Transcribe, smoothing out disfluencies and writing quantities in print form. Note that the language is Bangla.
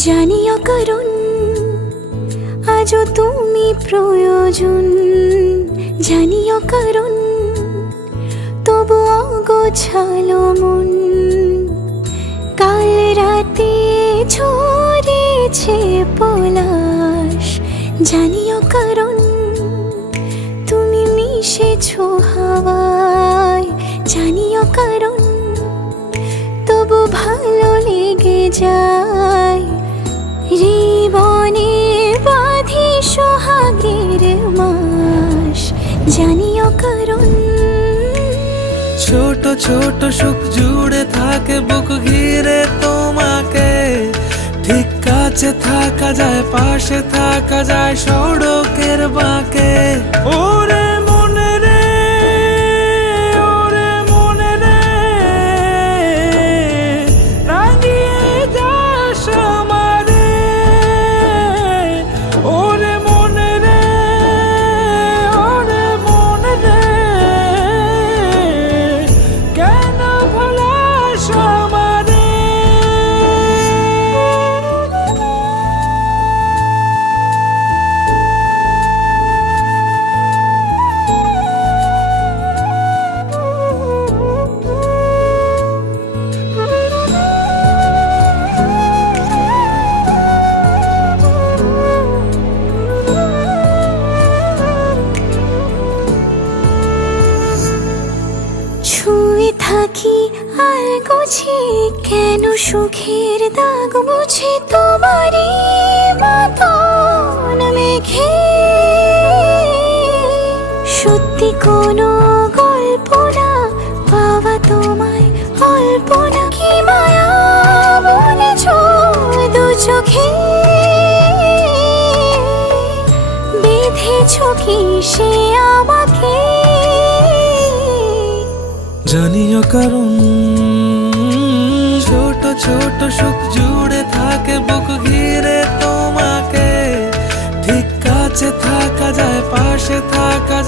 জানিও কারণ আজও তুমি প্রয়োজন, জানিও কারণ তবু অগোছালো মন। কাল রাতে ঝরেছে পলাশ, জানিও কারণ তুমি মিশেছো হাওয়ায়, জানিও কারণ তবু ভালো লেগে যায়। জীবনে বাঁধি সোহাগের মাস, জানিও কারণ ছোট ছোট সুখ জুড়ে থাকে বুক ঘিরে তোমাকে। ঠিক কাছে থাকা যায়, পাশে থাকা যায় সড়কের বাঁকে। ওরে মনে রে, ওরে মনে রে, রাঙিয়ে যাস আমারে। ওরে মনে রে, ওরে মনে রে, কেন ভোলাস আমারে। ছুঁয়ে থাকি আর গোছে কেন সুখের দাগ মুছে তোমারই মতন মেঘে। সত্যি কোনো গল্প না পাওয়া তোমায় অল্প না, কি মায়া বলেছ দু চোখে। বেঁধেছ কি সে আমাকে, জানিও কারণ ছোট ছোট সুখ জুড়ে থাকে বুক ঘিরে তোমাকে। ঠিক কাছে থাকা যায়, পাশে থাকা